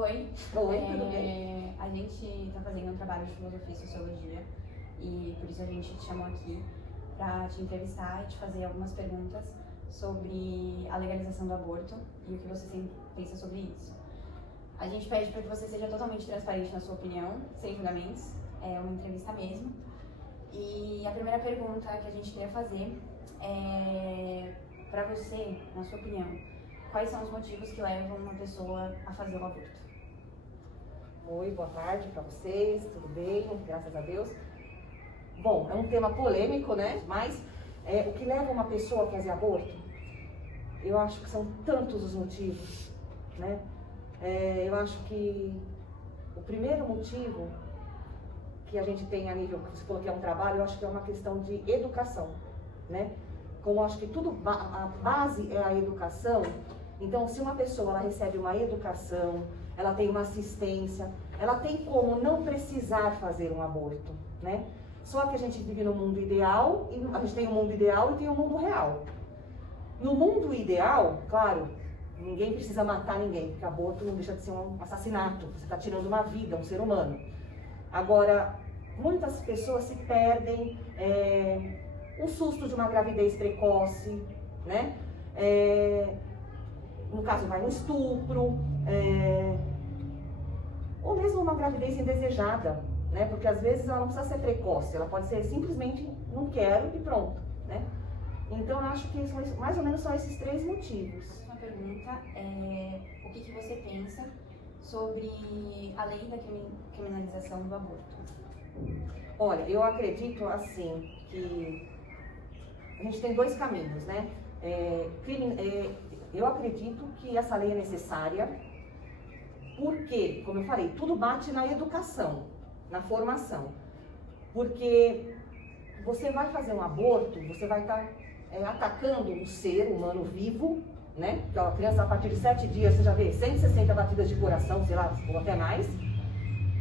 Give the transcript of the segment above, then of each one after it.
Oi. Oi, tudo bem? A gente está fazendo um trabalho de filosofia e sociologia e por isso a gente te chamou aqui para te entrevistar e te fazer algumas perguntas sobre a legalização do aborto e o que você sempre pensa sobre isso. A gente pede para que você seja totalmente transparente na sua opinião, sem julgamentos, é uma entrevista mesmo. E a primeira pergunta que a gente queria fazer é, para você, na sua opinião, quais são os motivos que levam uma pessoa a fazer o aborto? Oi, boa tarde para vocês, tudo bem? Graças a Deus. Bom, é um tema polêmico, né? Mas o que leva uma pessoa a fazer aborto, eu acho que são tantos os motivos, né? Eu acho que o primeiro motivo que a gente tem a nível, que você falou que é um trabalho, eu acho que é uma questão de educação, né? Como eu acho que tudo, a base é a educação, então se uma pessoa ela recebe uma educação, ela tem uma assistência, ela tem como não precisar fazer um aborto, né? Só que a gente vive no mundo ideal, e a gente tem o mundo ideal e tem o mundo real. No mundo ideal, claro, ninguém precisa matar ninguém, porque aborto não deixa de ser um assassinato, você está tirando uma vida, um ser humano. Agora, muitas pessoas se perdem, um susto de uma gravidez precoce, né? No caso, vai um estupro, ou mesmo uma gravidez indesejada, né? Porque às vezes ela não precisa ser precoce, ela pode ser simplesmente não quero e pronto, né? Então eu acho que mais ou menos são esses três motivos. Uma pergunta é o que você pensa sobre a lei da criminalização do aborto? Olha, eu acredito assim que a gente tem dois caminhos, né? Eu acredito que essa lei é necessária porque, como eu falei, tudo bate na educação, na formação. Porque você vai fazer um aborto, você vai estar atacando um ser humano vivo, né? Então, a criança a partir de 7 dias, você já vê 160 batidas de coração, sei lá, ou até mais,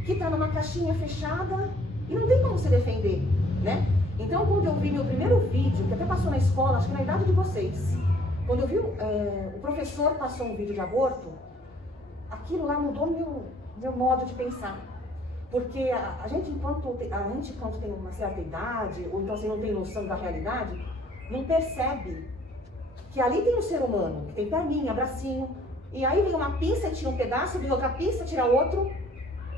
que está numa caixinha fechada e não tem como se defender, né? Então, quando eu vi meu primeiro vídeo, que até passou na escola, acho que na idade de vocês, quando eu vi o professor passou um vídeo de aborto, aquilo lá mudou meu modo de pensar. Porque a gente, enquanto tem uma certa idade, ou então você não tem noção da realidade, não percebe que ali tem um ser humano, que tem perninha, bracinho, e aí vem uma pinça e tira um pedaço, vem outra pinça, tira outro,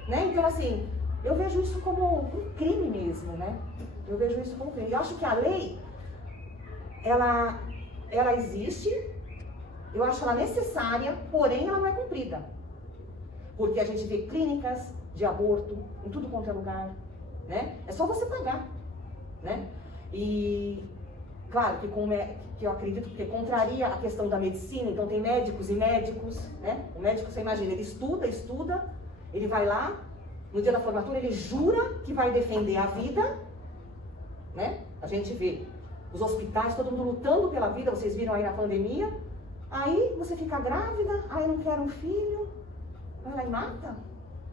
né? Então, assim, eu vejo isso como um crime mesmo, né? Eu vejo isso como um crime. Eu acho que a lei, ela existe, eu acho ela necessária, porém ela não é cumprida. Porque a gente vê clínicas de aborto em tudo quanto é lugar, né? É só você pagar, né? E claro que eu acredito que contraria a questão da medicina, então tem médicos e médicos, né? O médico, você imagina, ele estuda, ele vai lá, no dia da formatura ele jura que vai defender a vida, né? A gente vê os hospitais, todo mundo lutando pela vida, vocês viram aí na pandemia, aí você fica grávida, aí não quer um filho, vai lá e mata.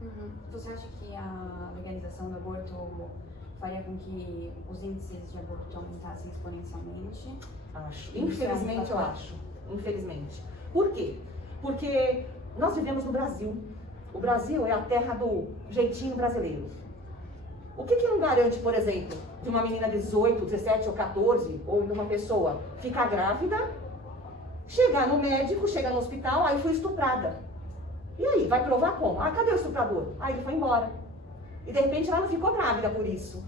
Uhum. Você acha que a legalização do aborto faria com que os índices de aborto aumentassem exponencialmente? Acho. Infelizmente eu acho. Infelizmente. Por quê? Porque nós vivemos no Brasil. O Brasil é a terra do jeitinho brasileiro. O que não garante, por exemplo, de uma menina de 18, 17 ou 14, ou de uma pessoa ficar grávida, chegar no médico, chegar no hospital, aí foi estuprada. E aí, vai provar como? Ah, cadê o estuprador? Ah, ele foi embora. E de repente ela não ficou grávida por isso.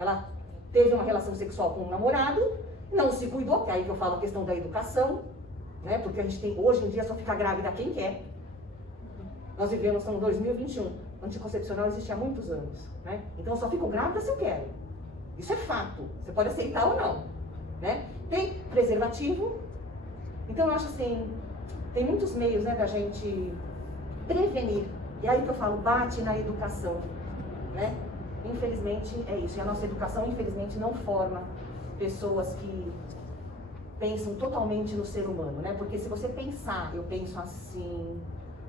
Ela teve uma relação sexual com um namorado, não se cuidou, que é aí que eu falo a questão da educação, né? Porque a gente tem, hoje em dia, só fica grávida quem quer. Nós vivemos em 2021. Anticoncepcional existe há muitos anos, né? Então eu só fico grávida se eu quero. Isso é fato. Você pode aceitar ou não, né? Tem preservativo. Então eu acho assim, tem muitos meios, né, da gente prevenir. E aí que eu falo, bate na educação, né? Infelizmente é isso. E a nossa educação, infelizmente, não forma pessoas que pensam totalmente no ser humano, né? Porque se você pensar, eu penso assim,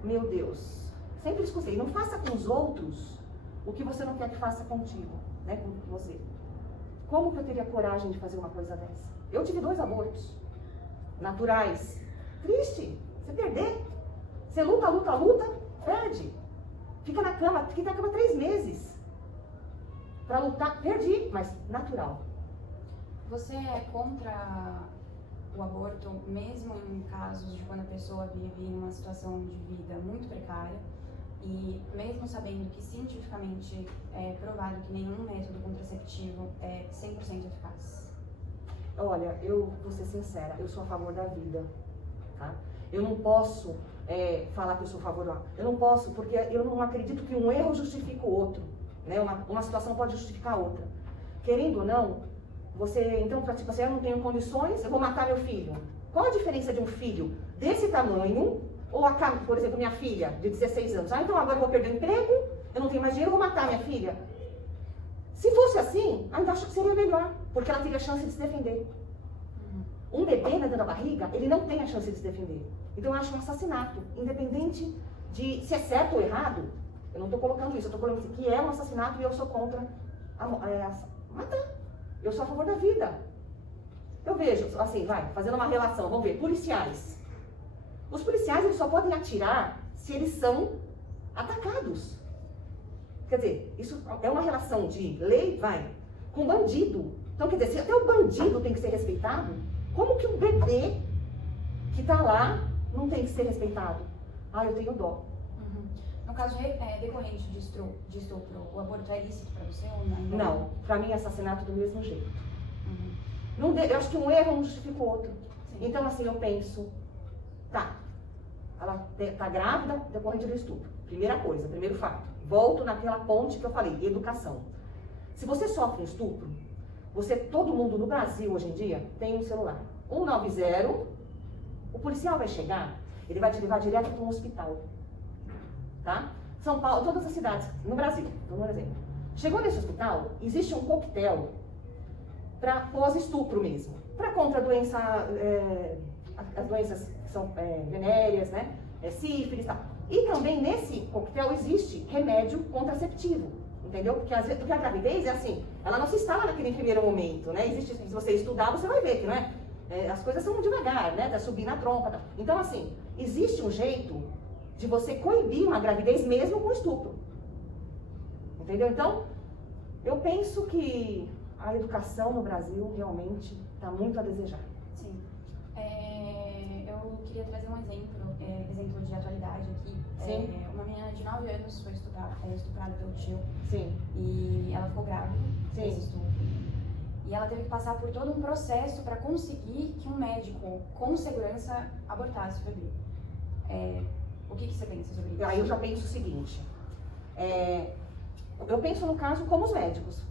meu Deus, sempre escutei, não faça com os outros o que você não quer que faça contigo, né? Com você. Como que eu teria coragem de fazer uma coisa dessa? Eu tive 2 abortos naturais. Triste, você perder. Você luta, Perde. Fica na cama 3 meses. Pra lutar, perdi, mas natural. Você é contra o aborto, mesmo em casos de quando a pessoa vive em uma situação de vida muito precária e mesmo sabendo que cientificamente é provado que nenhum método contraceptivo é 100% eficaz? Olha, eu vou ser sincera, eu sou a favor da vida, tá? Eu não posso falar que eu sou a favor, eu não posso, porque eu não acredito que um erro justifique o outro, né? Uma situação pode justificar a outra. Querendo ou não, você, então, tipo assim, eu não tenho condições, eu vou matar meu filho. Qual a diferença de um filho desse tamanho, ou por exemplo, minha filha, de 16 anos, então agora eu vou perder o emprego, eu não tenho mais dinheiro, eu vou matar minha filha? Se fosse assim, ainda acho que seria melhor, porque ela teria a chance de se defender. Um bebê dentro da barriga, ele não tem a chance de se defender. Então eu acho um assassinato, independente de se é certo ou errado, eu não estou colocando isso, eu estou colocando que é um assassinato e eu sou contra matar. Eu sou a favor da vida. Eu vejo, assim, fazendo uma relação, vamos ver, policiais. Os policiais, eles só podem atirar se eles são atacados. Quer dizer, isso é uma relação de lei, com bandido. Então, quer dizer, se até o bandido tem que ser respeitado, como que um bebê que está lá não tem que ser respeitado? Eu tenho dó. No caso decorrente de estupro, o aborto é ilícito para você ou não? Não, para mim é assassinato do mesmo jeito. Eu acho que um erro não justifica o outro. Sim. Então, assim, eu penso, ela está grávida decorrente do estupro. Primeira coisa, primeiro fato. Volto naquela ponte que eu falei, educação. Se você sofre um estupro, todo mundo no Brasil hoje em dia tem um celular. 190, o policial vai chegar, ele vai te levar direto para um hospital. Tá? São Paulo, todas as cidades no Brasil, estou dando um exemplo. Chegou nesse hospital, existe um coquetel para pós-estupro mesmo, para contra a doença, as doenças que são venéreas, né? Sífilis e tal. E também nesse coquetel existe remédio contraceptivo, entendeu? Porque a gravidez é assim, ela não se instala naquele primeiro momento, né? Existe, se você estudar, você vai ver que não é? As coisas são devagar, né? Tá subir na trompa. Tá? Então, assim, existe um jeito de você coibir uma gravidez mesmo com estupro. Entendeu? Então, eu penso que a educação no Brasil realmente está muito a desejar. Sim. Eu queria trazer um exemplo de atualidade aqui. Sim. Uma menina de 9 anos foi estuprada pelo tio. Sim. E ela ficou grávida desse Sim. estupro. E ela teve que passar por todo um processo para conseguir que um médico com segurança abortasse o bebê. O que você pensa sobre isso? Aí eu já penso o seguinte, eu penso no caso como os médicos.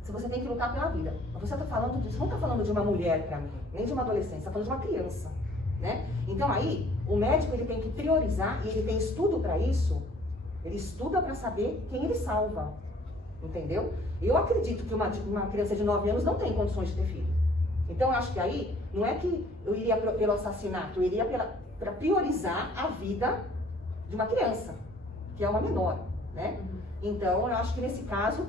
Se você tem que lutar pela vida. Você está falando disso, não está falando de uma mulher para mim, nem de uma adolescente, está falando de uma criança. Né? Então aí, o médico ele tem que priorizar, e ele tem estudo para isso, ele estuda para saber quem ele salva. Entendeu? Eu acredito que uma criança de 9 anos não tem condições de ter filho. Então eu acho que aí, não é que eu iria pelo assassinato, eu iria para priorizar a vida de uma criança, que é uma menor, né? Então, eu acho que nesse caso,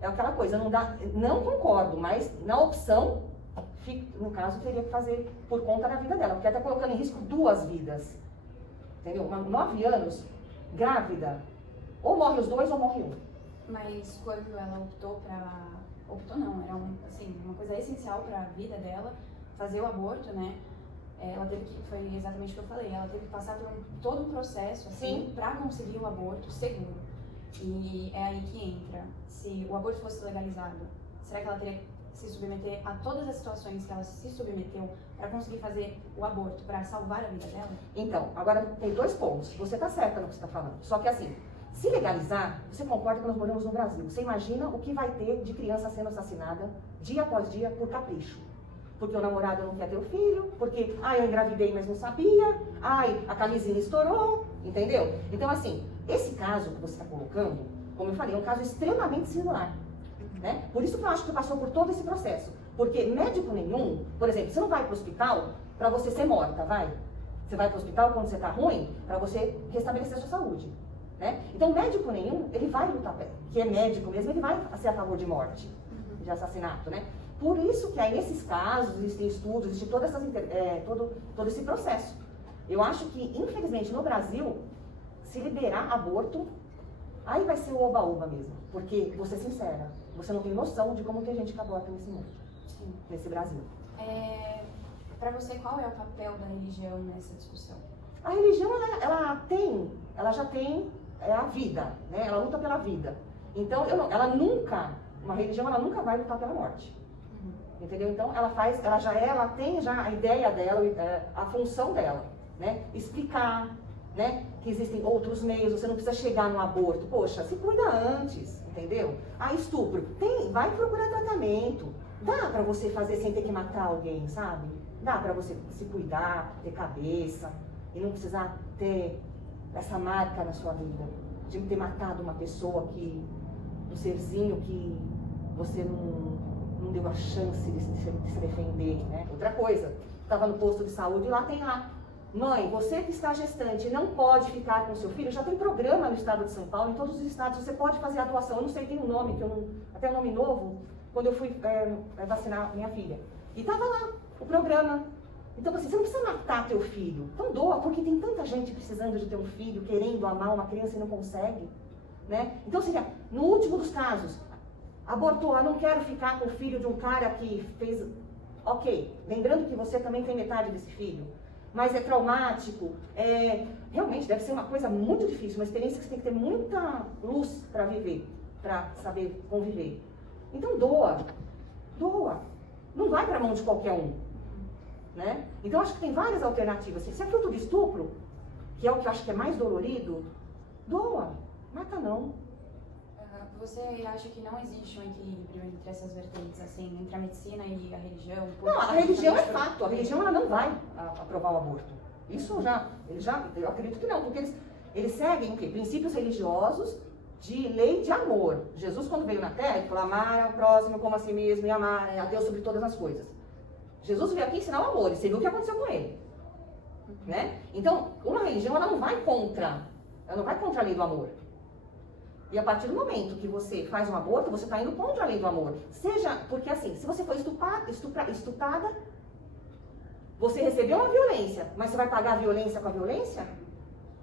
é aquela coisa, não concordo, mas na opção, no caso, teria que fazer por conta da vida dela, porque está colocando em risco 2 vidas, entendeu? 9 anos, grávida, ou morre os 2 ou morre um. Mas quando ela optou não, era uma coisa essencial para a vida dela, fazer o aborto, né? Ela teve que, foi exatamente o que eu falei, ela teve que passar por todo um processo, assim, para conseguir o aborto seguro. E é aí que entra, se o aborto fosse legalizado, será que ela teria que se submeter a todas as situações que ela se submeteu para conseguir fazer o aborto, para salvar a vida dela? Então, agora tem 2 pontos, você está certa no que você está falando, só que assim, se legalizar, você concorda que nós moramos no Brasil, você imagina o que vai ter de criança sendo assassinada dia após dia por capricho. Porque o namorado não quer ter o filho, porque, eu engravidei, mas não sabia, a camisinha estourou, entendeu? Então, assim, esse caso que você está colocando, como eu falei, é um caso extremamente singular, né? Por isso que eu acho que passou por todo esse processo. Porque médico nenhum, por exemplo, você não vai para o hospital para você ser morta, vai? Você vai para o hospital quando você está ruim, para você restabelecer a sua saúde, né? Então, médico nenhum, ele vai lutar, que é médico mesmo, ele vai ser a favor de morte, de assassinato, né? Por isso que aí nesses casos, existem estudos, existe todo esse processo. Eu acho que, infelizmente, no Brasil, se liberar aborto, aí vai ser o oba-oba mesmo. Porque, vou ser sincera, você não tem noção de como tem gente que aborta nesse mundo, nesse Brasil. Para você, qual é o papel da religião nessa discussão? A religião, ela já tem a vida, né? Ela luta pela vida. Então, uma religião, ela nunca vai lutar pela morte. Entendeu? Então, ela tem já a ideia dela, a função dela, né? Explicar, né? Que existem outros meios, você não precisa chegar no aborto. Poxa, se cuida antes, entendeu? Estupro. Vai procurar tratamento. Dá pra você fazer sem ter que matar alguém, sabe? Dá pra você se cuidar, ter cabeça e não precisar ter essa marca na sua vida de ter matado uma pessoa um serzinho que você não deu a chance de se defender, né? Outra coisa, estava no posto de saúde, tem lá, mãe, você que está gestante não pode ficar com seu filho, já tem programa no estado de São Paulo, em todos os estados, você pode fazer a doação, eu não sei, tem um nome, até um nome novo, quando eu fui vacinar minha filha. E estava lá, o programa. Então, assim, você não precisa matar teu filho, então doa, porque tem tanta gente precisando de ter um filho, querendo amar uma criança e não consegue, né? Então, seria, no último dos casos, abortou, não quero ficar com o filho de um cara que fez... Ok, lembrando que você também tem metade desse filho, mas é traumático, realmente deve ser uma coisa muito difícil, uma experiência que você tem que ter muita luz para viver, para saber conviver. Então doa, não vai para a mão de qualquer um, né? Então acho que tem várias alternativas, se é fruto de estupro, que é o que eu acho que é mais dolorido, doa, mata não. Você acha que não existe um equilíbrio entre essas vertentes, assim, entre a medicina e a religião? Não, a religião é fato. A religião ela não vai aprovar o aborto. Isso eu acredito que não, porque eles seguem o quê? Princípios religiosos de lei de amor. Jesus, quando veio na Terra, ele falou amar ao próximo como a si mesmo e amar a Deus sobre todas as coisas. Jesus veio aqui ensinar o amor, e você viu o que aconteceu com ele. Né? Então, uma religião ela não vai contra a lei do amor. E a partir do momento que você faz um aborto, você está indo contra a lei do amor. Porque assim, se você for estuprada, você recebeu uma violência, mas você vai pagar a violência com a violência?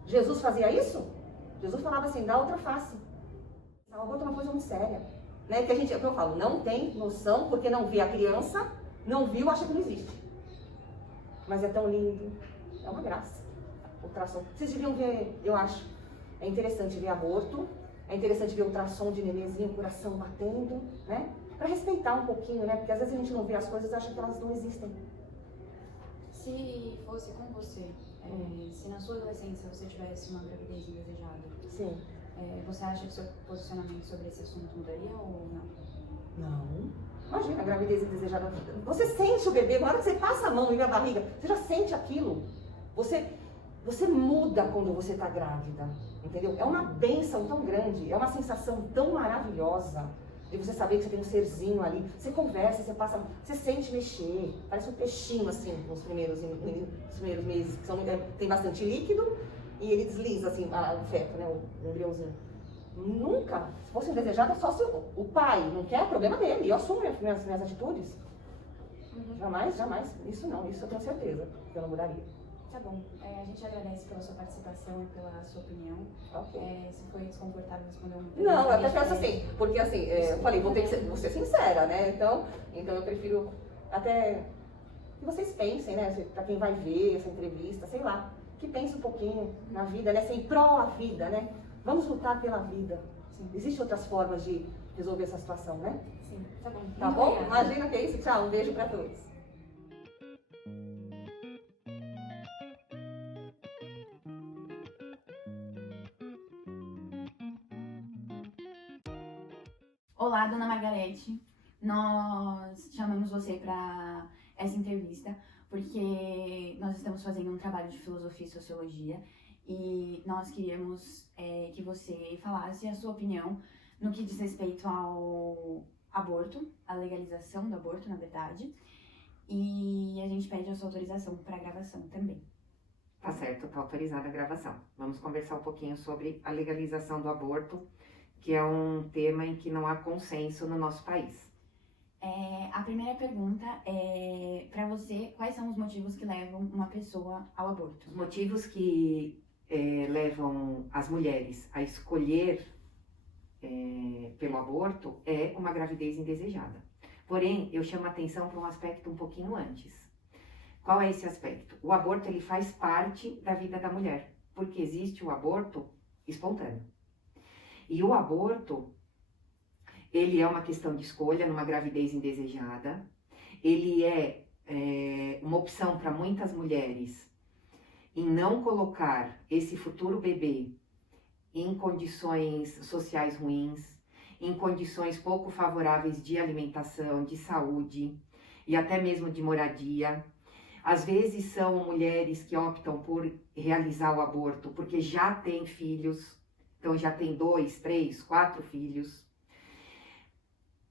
Jesus fazia isso? Jesus falava assim, dá outra face. O aborto é uma coisa muito séria. Né? Que a gente, como eu falo, não tem noção, porque não vê a criança, não viu, acha que não existe. Mas é tão lindo, é uma graça. Ultrassom. Vocês deviam ver, eu acho, é interessante ver aborto. É interessante ver o ultrassom de nenenzinho, o coração batendo, né? Pra respeitar um pouquinho, né? Porque às vezes a gente não vê as coisas e acha que elas não existem. Se fosse com você, se na sua adolescência você tivesse uma gravidez indesejada, sim. Você acha que seu posicionamento sobre esse assunto mudaria ou não? Não. Imagina a gravidez indesejada. Você sente o bebê, na hora que você passa a mão e vê a barriga, você já sente aquilo. Você muda quando você está grávida, entendeu? É uma bênção tão grande, é uma sensação tão maravilhosa de você saber que você tem um serzinho ali. Você conversa, você sente mexer, parece um peixinho assim nos primeiros meses, que tem bastante líquido e ele desliza assim o feto, né, o embriãozinho. Nunca, se fosse indesejada, só se o pai não quer, é problema dele, eu assumo minhas atitudes. Jamais, isso eu tenho certeza que eu não mudaria. Tá bom. A gente agradece pela sua participação e pela sua opinião. Okay. Se foi desconfortável responder uma pergunta. Não, eu até penso assim, porque assim, eu falei, vou ser sincera, né? Então eu prefiro até que vocês pensem, né? Pra quem vai ver essa entrevista, sei lá, que pense um pouquinho na vida, né? Sem pró a vida, né? Vamos lutar pela vida. Sim. Existem outras formas de resolver essa situação, né? Sim, tá bom. Tá bom? Imagina que é isso. Tchau, um beijo pra todos. Olá, dona Margarete. Nós chamamos você para essa entrevista porque nós estamos fazendo um trabalho de filosofia e sociologia e nós queríamos que você falasse a sua opinião no que diz respeito ao aborto, a legalização do aborto, na verdade, e a gente pede a sua autorização para a gravação também. Tá certo, tá autorizada a gravação. Vamos conversar um pouquinho sobre a legalização do aborto, que é um tema em que não há consenso no nosso país. A primeira pergunta é, para você, quais são os motivos que levam uma pessoa ao aborto? Os motivos que levam as mulheres a escolher pelo aborto é uma gravidez indesejada. Porém, eu chamo a atenção para um aspecto um pouquinho antes. Qual é esse aspecto? O aborto ele faz parte da vida da mulher, porque existe o aborto espontâneo. E o aborto, ele é uma questão de escolha numa gravidez indesejada. Ele é uma opção para muitas mulheres em não colocar esse futuro bebê em condições sociais ruins, em condições pouco favoráveis de alimentação, de saúde e até mesmo de moradia. Às vezes são mulheres que optam por realizar o aborto porque já têm filhos, então já tem 2, 3, 4 filhos.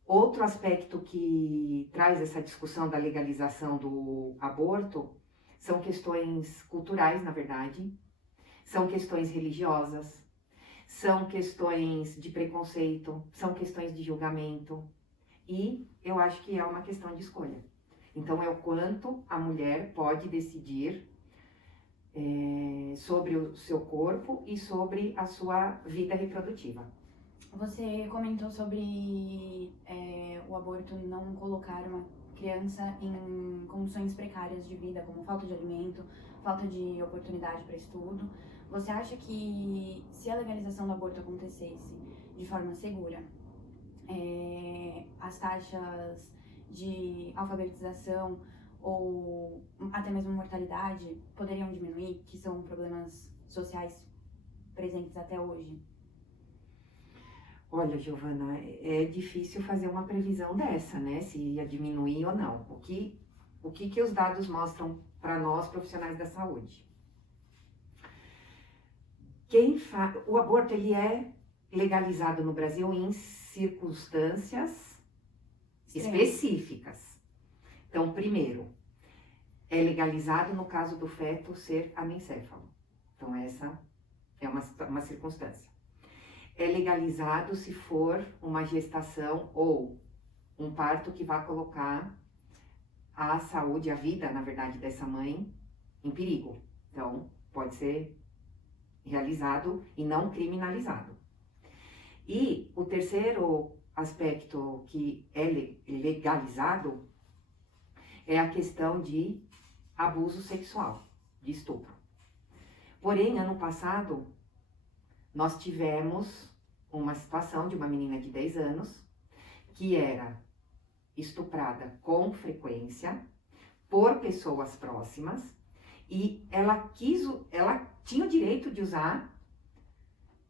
Outro aspecto que traz essa discussão da legalização do aborto são questões culturais, na verdade, são questões religiosas, são questões de preconceito, são questões de julgamento e eu acho que é uma questão de escolha. Então, é o quanto a mulher pode decidir sobre o seu corpo e sobre a sua vida reprodutiva. Você comentou sobre o aborto não colocar uma criança em condições precárias de vida, como falta de alimento, falta de oportunidade para estudo. Você acha que se a legalização do aborto acontecesse de forma segura, as taxas de alfabetização ou até mesmo mortalidade poderiam diminuir, que são problemas sociais presentes até hoje? Olha, Giovana, é difícil fazer uma previsão dessa, né? Se ia diminuir ou não. O que os dados mostram para nós, profissionais da saúde? O aborto, ele é legalizado no Brasil em circunstâncias específicas. Então, primeiro, é legalizado no caso do feto ser anencéfalo. Então, essa é uma circunstância. É legalizado se for uma gestação ou um parto que vai colocar a saúde, a vida, na verdade, dessa mãe em perigo. Então, pode ser realizado e não criminalizado. E o terceiro aspecto que é legalizado é a questão de abuso sexual, de estupro. Porém, ano passado, nós tivemos uma situação de uma menina de 10 anos que era estuprada com frequência por pessoas próximas e ela tinha o direito de usar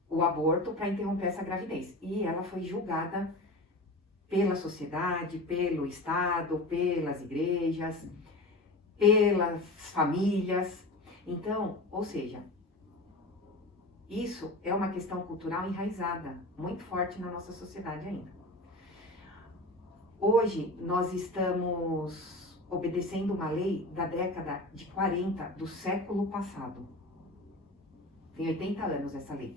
o aborto para interromper essa gravidez. E ela foi julgada pela sociedade, pelo Estado, pelas igrejas, pelas famílias. Então, ou seja, isso é uma questão cultural enraizada, muito forte na nossa sociedade ainda. Hoje, nós estamos obedecendo uma lei da década de 40 do século passado. Tem 80 anos essa lei.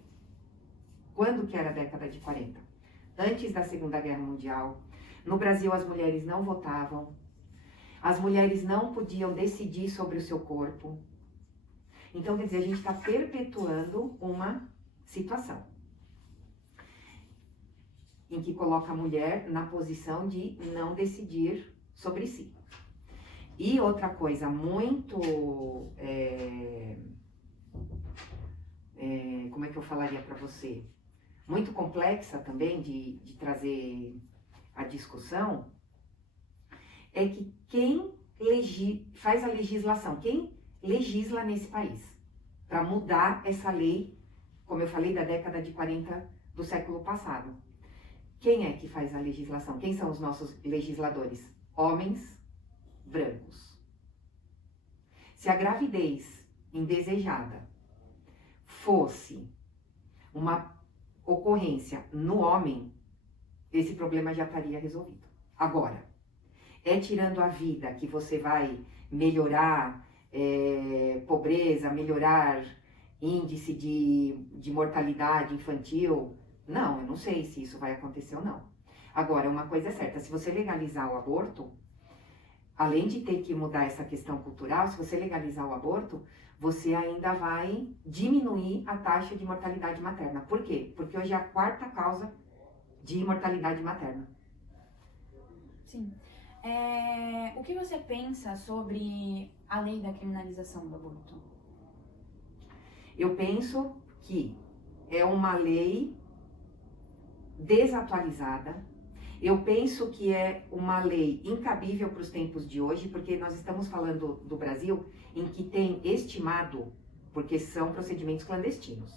Quando que era a década de 40? Antes da Segunda Guerra Mundial. No Brasil, as mulheres não votavam. As mulheres não podiam decidir sobre o seu corpo. Então, quer dizer, a gente está perpetuando uma situação em que coloca a mulher na posição de não decidir sobre si. E outra coisa muito, como é que eu falaria para você? Muito complexa também de trazer a discussão, é que quem faz a legislação, quem legisla nesse país para mudar essa lei, como eu falei, da década de 40 do século passado. Quem é que faz a legislação? Quem são os nossos legisladores? Homens brancos. Se a gravidez indesejada fosse uma ocorrência no homem, esse problema já estaria resolvido. Agora, é tirando a vida que você vai melhorar pobreza, melhorar índice de mortalidade infantil? Não, eu não sei se isso vai acontecer ou não. Agora, uma coisa é certa, se você legalizar o aborto, além de ter que mudar essa questão cultural, se você legalizar o aborto, você ainda vai diminuir a taxa de mortalidade materna. Por quê? Porque hoje é a 4ª causa de mortalidade materna. Sim. O que você pensa sobre a lei da criminalização do aborto? Eu penso que é uma lei desatualizada. Eu penso que é uma lei incabível para os tempos de hoje, porque nós estamos falando do Brasil, em que tem estimado, porque são procedimentos clandestinos.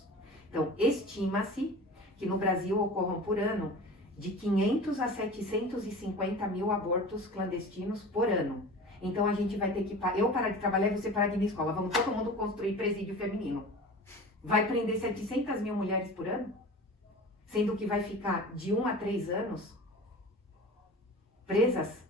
Então, estima-se que no Brasil ocorram por ano de 500 a 750 mil abortos clandestinos por ano. Então, a gente vai ter que... Eu parar de trabalhar e você parar de ir na escola. Vamos todo mundo construir presídio feminino. Vai prender 700 mil mulheres por ano? Sendo que vai ficar de 1 a 3 anos presas.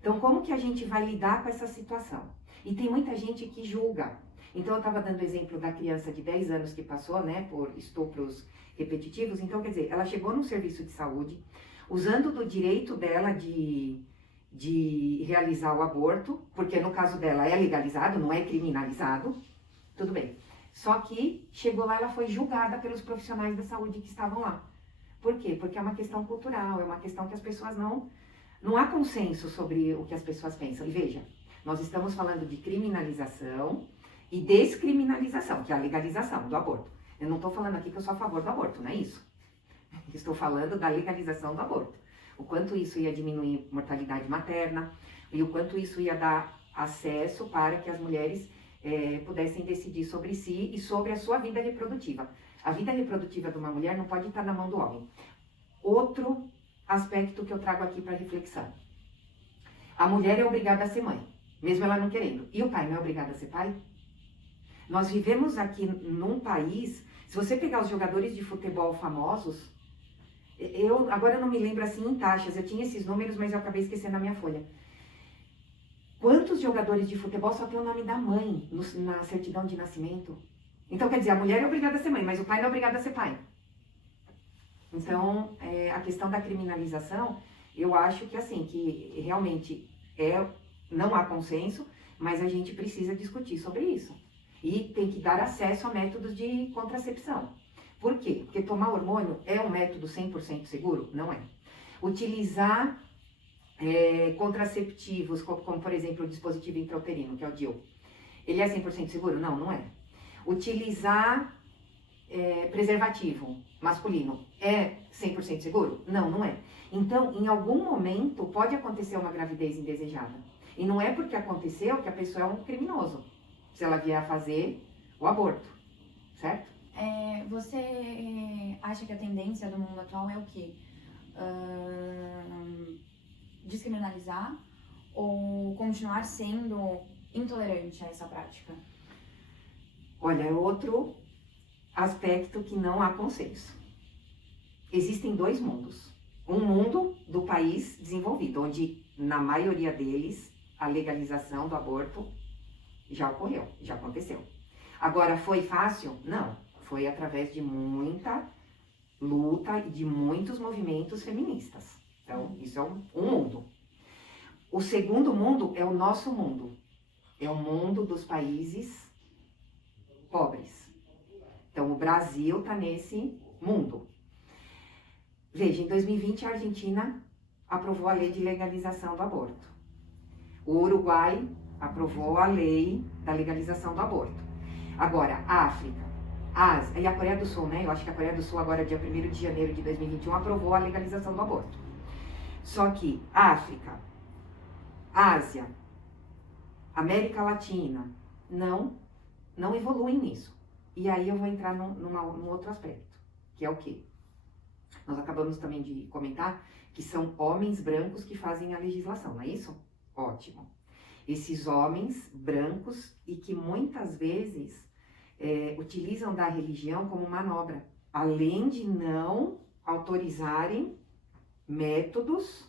Então, como que a gente vai lidar com essa situação? E tem muita gente que julga. Então, eu estava dando o exemplo da criança de 10 anos que passou, né, por estupros repetitivos. Então, quer dizer, ela chegou num serviço de saúde, usando do direito dela de realizar o aborto, porque no caso dela é legalizado, não é criminalizado, tudo bem. Só que chegou lá, ela foi julgada pelos profissionais da saúde que estavam lá. Por quê? Porque é uma questão cultural, é uma questão que as pessoas não há consenso sobre o que as pessoas pensam. E veja, nós estamos falando de criminalização e descriminalização, que é a legalização do aborto. Eu não estou falando aqui que eu sou a favor do aborto, não é isso. Estou falando da legalização do aborto. O quanto isso ia diminuir mortalidade materna e o quanto isso ia dar acesso para que as mulheres pudessem decidir sobre si e sobre a sua vida reprodutiva. A vida reprodutiva de uma mulher não pode estar na mão do homem. Outro aspecto que eu trago aqui para reflexão. A mulher é obrigada a ser mãe, mesmo ela não querendo. E o pai não é obrigado a ser pai? Nós vivemos aqui num país, se você pegar os jogadores de futebol famosos, agora eu não me lembro assim em taxas, eu tinha esses números, mas eu acabei esquecendo na minha folha. Quantos jogadores de futebol só tem o nome da mãe na certidão de nascimento? Então, quer dizer, a mulher é obrigada a ser mãe, mas o pai não é obrigado a ser pai. Então, a questão da criminalização, eu acho que assim, que realmente não há consenso, mas a gente precisa discutir sobre isso. E tem que dar acesso a métodos de contracepção. Por quê? Porque tomar hormônio é um método 100% seguro? Não é. Utilizar contraceptivos, como por exemplo o dispositivo intrauterino, que é o DIU, ele é 100% seguro? Não, não é. Utilizar preservativo masculino é 100% seguro? Não, não é. Então, em algum momento, pode acontecer uma gravidez indesejada. E não é porque aconteceu que a pessoa é um criminoso, se ela vier a fazer o aborto, certo? Você acha que a tendência do mundo atual é o quê? Descriminalizar ou continuar sendo intolerante a essa prática? Olha, é outro aspecto que não há consenso. Existem 2 mundos. Um mundo do país desenvolvido, onde na maioria deles a legalização do aborto já ocorreu, já aconteceu. Agora, foi fácil? Não. Foi através de muita luta e de muitos movimentos feministas. Então, isso é um mundo. O segundo mundo é o nosso mundo. É o mundo dos países pobres. Então, o Brasil está nesse mundo. Veja, em 2020, a Argentina aprovou a lei de legalização do aborto. O Uruguai aprovou a lei da legalização do aborto. Agora, a África, Ásia e a Coreia do Sul, né? Eu acho que a Coreia do Sul, agora, dia 1º de janeiro de 2021, aprovou a legalização do aborto. Só que África, Ásia, América Latina, não evoluem nisso. E aí eu vou entrar num outro aspecto, que é o quê? Nós acabamos também de comentar que são homens brancos que fazem a legislação, não é isso? Ótimo. Esses homens brancos e que muitas vezes utilizam da religião como manobra, além de não autorizarem métodos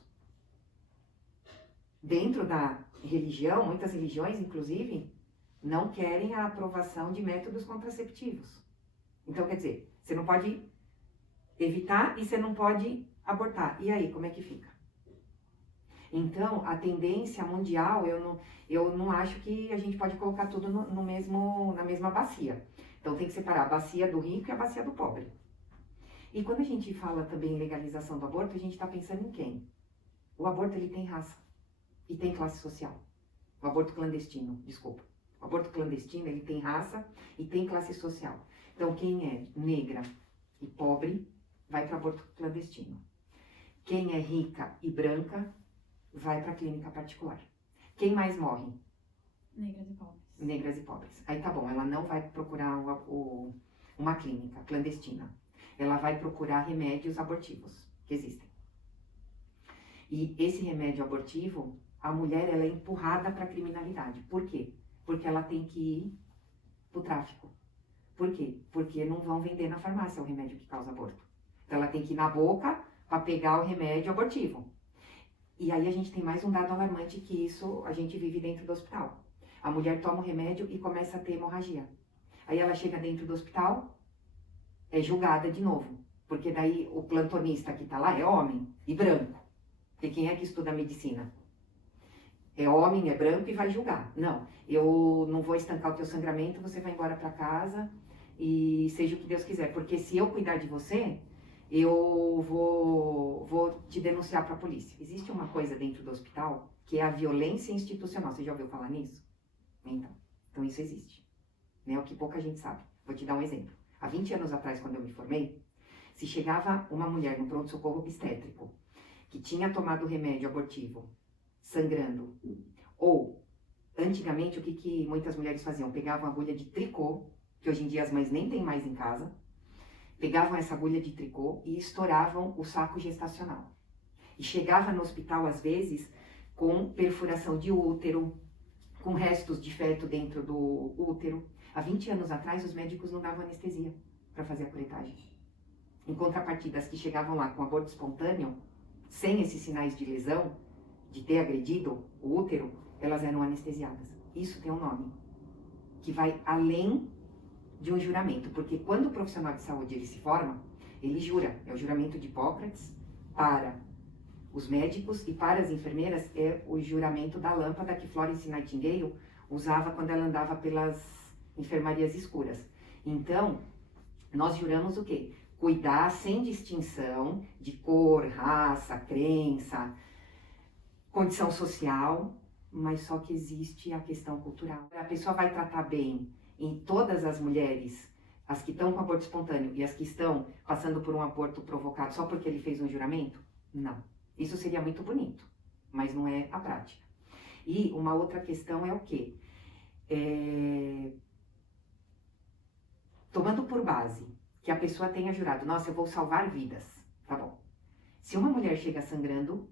dentro da religião, muitas religiões, inclusive, não querem a aprovação de métodos contraceptivos. Então, quer dizer, você não pode evitar e você não pode abortar. E aí, como é que fica? Então, a tendência mundial, eu não acho que a gente pode colocar tudo na mesma bacia. Então, tem que separar a bacia do rico e a bacia do pobre. E quando a gente fala também em legalização do aborto, a gente está pensando em quem? O aborto, ele tem raça e tem classe social. O aborto clandestino, desculpa. O aborto clandestino, ele tem raça e tem classe social. Então, quem é negra e pobre, vai para aborto clandestino. Quem é rica e branca, vai para a clínica particular. Quem mais morre? Negras e pobres. Negras e pobres. Aí tá bom, ela não vai procurar uma clínica clandestina. Ela vai procurar remédios abortivos, que existem. E esse remédio abortivo, a mulher, ela é empurrada para a criminalidade. Por quê? Porque ela tem que ir para o tráfico. Por quê? Porque não vão vender na farmácia o remédio que causa aborto. Então ela tem que ir na boca para pegar o remédio abortivo. E aí a gente tem mais um dado alarmante que isso a gente vive dentro do hospital. A mulher toma o remédio e começa a ter hemorragia. Aí ela chega dentro do hospital, é julgada de novo. Porque daí o plantonista que está lá é homem e branco. Porque quem é que estuda medicina? É homem, é branco e vai julgar. Não, eu não vou estancar o teu sangramento, você vai embora para casa e seja o que Deus quiser. Porque se eu cuidar de você, eu vou te denunciar para a polícia. Existe uma coisa dentro do hospital que é a violência institucional. Você já ouviu falar nisso? Então isso existe. Né? O que pouca gente sabe. Vou te dar um exemplo. Há 20 anos atrás, quando eu me formei, se chegava uma mulher no pronto-socorro obstétrico que tinha tomado remédio abortivo, sangrando, ou, antigamente, o que muitas mulheres faziam? Pegavam agulha de tricô, que hoje em dia as mães nem têm mais em casa, pegavam essa agulha de tricô e estouravam o saco gestacional. E chegava no hospital, às vezes, com perfuração de útero, com restos de feto dentro do útero. Há 20 anos atrás, os médicos não davam anestesia para fazer a curetagem. Em contrapartida, as que chegavam lá com aborto espontâneo, sem esses sinais de lesão, de ter agredido o útero, elas eram anestesiadas. Isso tem um nome, que vai além de um juramento, porque quando o profissional de saúde ele se forma, ele jura, é o juramento de Hipócrates para os médicos e para as enfermeiras é o juramento da lâmpada que Florence Nightingale usava quando ela andava pelas enfermarias escuras. Então, nós juramos o quê? Cuidar sem distinção de cor, raça, crença, condição social, mas só que existe a questão cultural. A pessoa vai tratar bem em todas as mulheres, as que estão com aborto espontâneo e as que estão passando por um aborto provocado só porque ele fez um juramento? Não. Isso seria muito bonito, mas não é a prática. E uma outra questão é o quê? Tomando por base que a pessoa tenha jurado, nossa, eu vou salvar vidas, tá bom. Se uma mulher chega sangrando,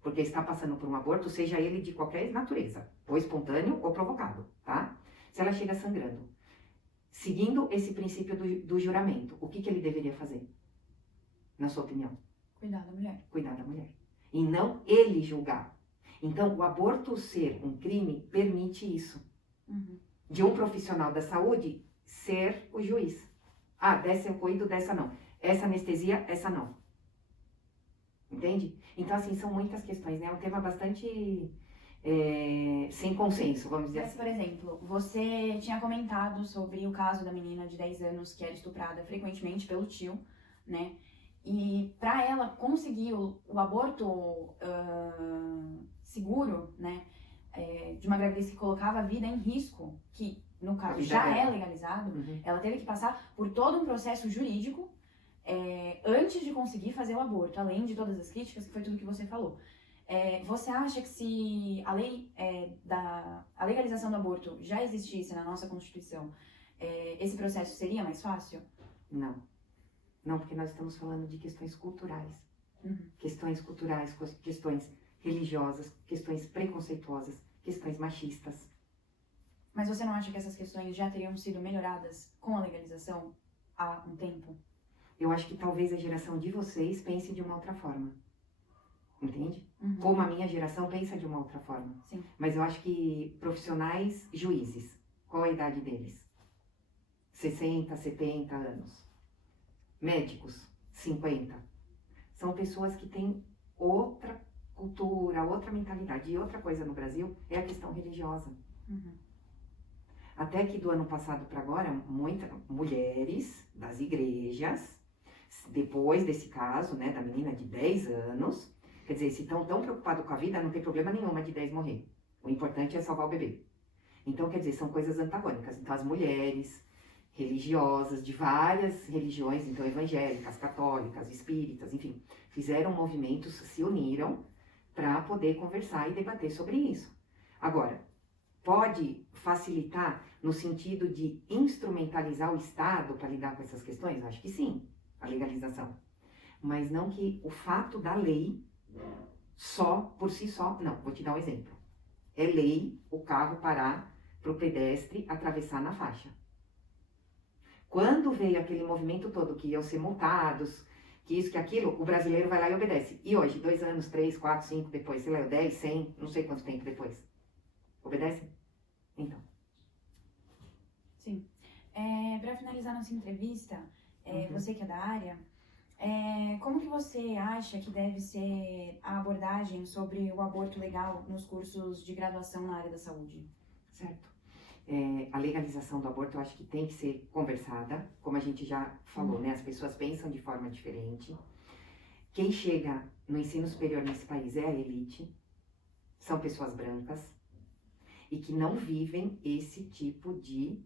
porque está passando por um aborto, seja ele de qualquer natureza, ou espontâneo ou provocado, tá? Se ela chega sangrando, seguindo esse princípio do juramento, o que ele deveria fazer? Na sua opinião? Cuidar da mulher. Cuidar da mulher. E não ele julgar. Então, o aborto ser um crime permite isso. Uhum. De um profissional da saúde ser o juiz. Ah, dessa eu cuido, dessa não. Essa anestesia, essa não. Entende? Então, assim, são muitas questões, né? É um tema bastante sem consenso, vamos dizer Mas, assim. por exemplo, você tinha comentado sobre o caso da menina de 10 anos que era estuprada frequentemente pelo tio, né? E para ela conseguir o aborto seguro, né? De uma gravidez que colocava a vida em risco, que no caso já é legalizado, Uhum. ela teve que passar por todo um processo jurídico antes de conseguir fazer o aborto, além de todas as críticas, que foi tudo que você falou. Você acha que se a lei a legalização do aborto já existisse na nossa Constituição, esse processo seria mais fácil? Não. Não, porque nós estamos falando de questões culturais. Uhum. Questões culturais, questões religiosas, questões preconceituosas, questões machistas. Mas você não acha que essas questões já teriam sido melhoradas com a legalização há um tempo? Eu acho que talvez a geração de vocês pense de uma outra forma. Entende? Uhum. Como a minha geração pensa de uma outra forma. Sim. Mas eu acho que profissionais, juízes, qual a idade deles? 60, 70 anos. Médicos, 50. São pessoas que têm outra cultura, outra mentalidade. E outra coisa no Brasil é a questão religiosa. Uhum. Até que do ano passado para agora, muitas mulheres das igrejas, depois desse caso, né, da menina de 10 anos, quer dizer, se estão tão preocupados com a vida, não tem problema nenhum de 10 morrer. O importante é salvar o bebê. Então, quer dizer, são coisas antagônicas. Então, as mulheres religiosas de várias religiões, então evangélicas, católicas, espíritas, enfim, fizeram movimentos, se uniram para poder conversar e debater sobre isso. Agora, pode facilitar no sentido de instrumentalizar o Estado para lidar com essas questões? Acho que sim, a legalização. Mas não que o fato da lei, só, por si só, não. Vou te dar um exemplo. É lei o carro parar para o pedestre atravessar na faixa. Quando veio aquele movimento todo que iam ser multados, que isso, que aquilo, o brasileiro vai lá e obedece. E hoje, 2 anos, 3, 4, 5 depois, sei lá, 10, 100, não sei quanto tempo depois. Obedece? Então. Sim. Para finalizar nossa entrevista, Uhum. você que é da área, como que você acha que deve ser a abordagem sobre o aborto legal nos cursos de graduação na área da saúde? Certo. A legalização do aborto eu acho que tem que ser conversada, como a gente já falou, né? As pessoas pensam de forma diferente. Quem chega no ensino superior nesse país é a elite, são pessoas brancas e que não vivem esse tipo de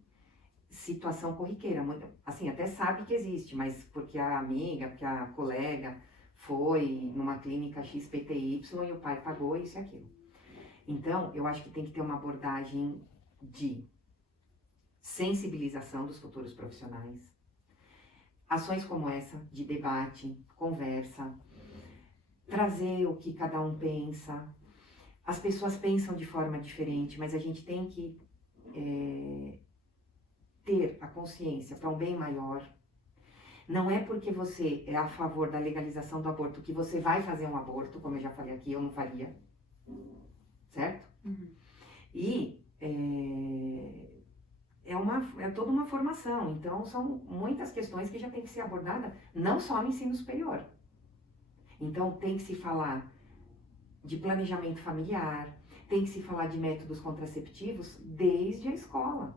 situação corriqueira. Assim, até sabe que existe, mas porque a amiga, porque a colega foi numa clínica XPTY e o pai pagou isso e aquilo. Então, eu acho que tem que ter uma abordagem de sensibilização dos futuros profissionais, ações como essa, de debate, conversa, trazer o que cada um pensa. As pessoas pensam de forma diferente, mas a gente tem que ter a consciência para um bem maior. Não é porque você é a favor da legalização do aborto que você vai fazer um aborto, como eu já falei aqui, eu não faria. Certo? Uhum. E é toda uma formação, então são muitas questões que já tem que ser abordada, não só no ensino superior. Então tem que se falar de planejamento familiar, tem que se falar de métodos contraceptivos desde a escola.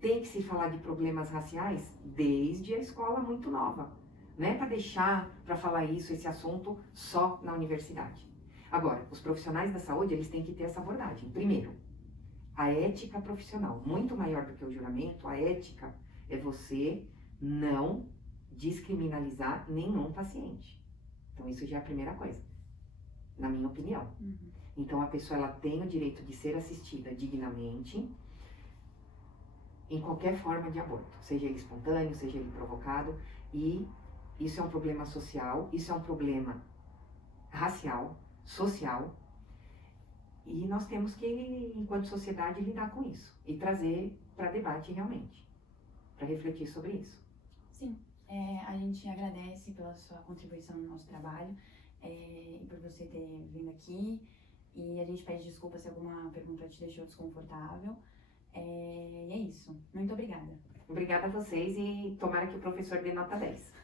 Tem que se falar de problemas raciais desde a escola muito nova. Não é para deixar para falar esse assunto só na universidade. Agora, os profissionais da saúde, eles têm que ter essa abordagem. Primeiro, a ética profissional, muito maior do que o juramento, a ética é você não descriminalizar nenhum paciente. Então, isso já é a primeira coisa, na minha opinião. Uhum. Então, a pessoa ela tem o direito de ser assistida dignamente em qualquer forma de aborto, seja ele espontâneo, seja ele provocado, e isso é um problema social, isso é um problema racial, social, e nós temos que, enquanto sociedade, lidar com isso e trazer para debate realmente, para refletir sobre isso. Sim, a gente agradece pela sua contribuição no nosso trabalho e por você ter vindo aqui, e a gente pede desculpa se alguma pergunta te deixou desconfortável. E é isso. Muito obrigada. Obrigada a vocês e tomara que o professor dê nota 10.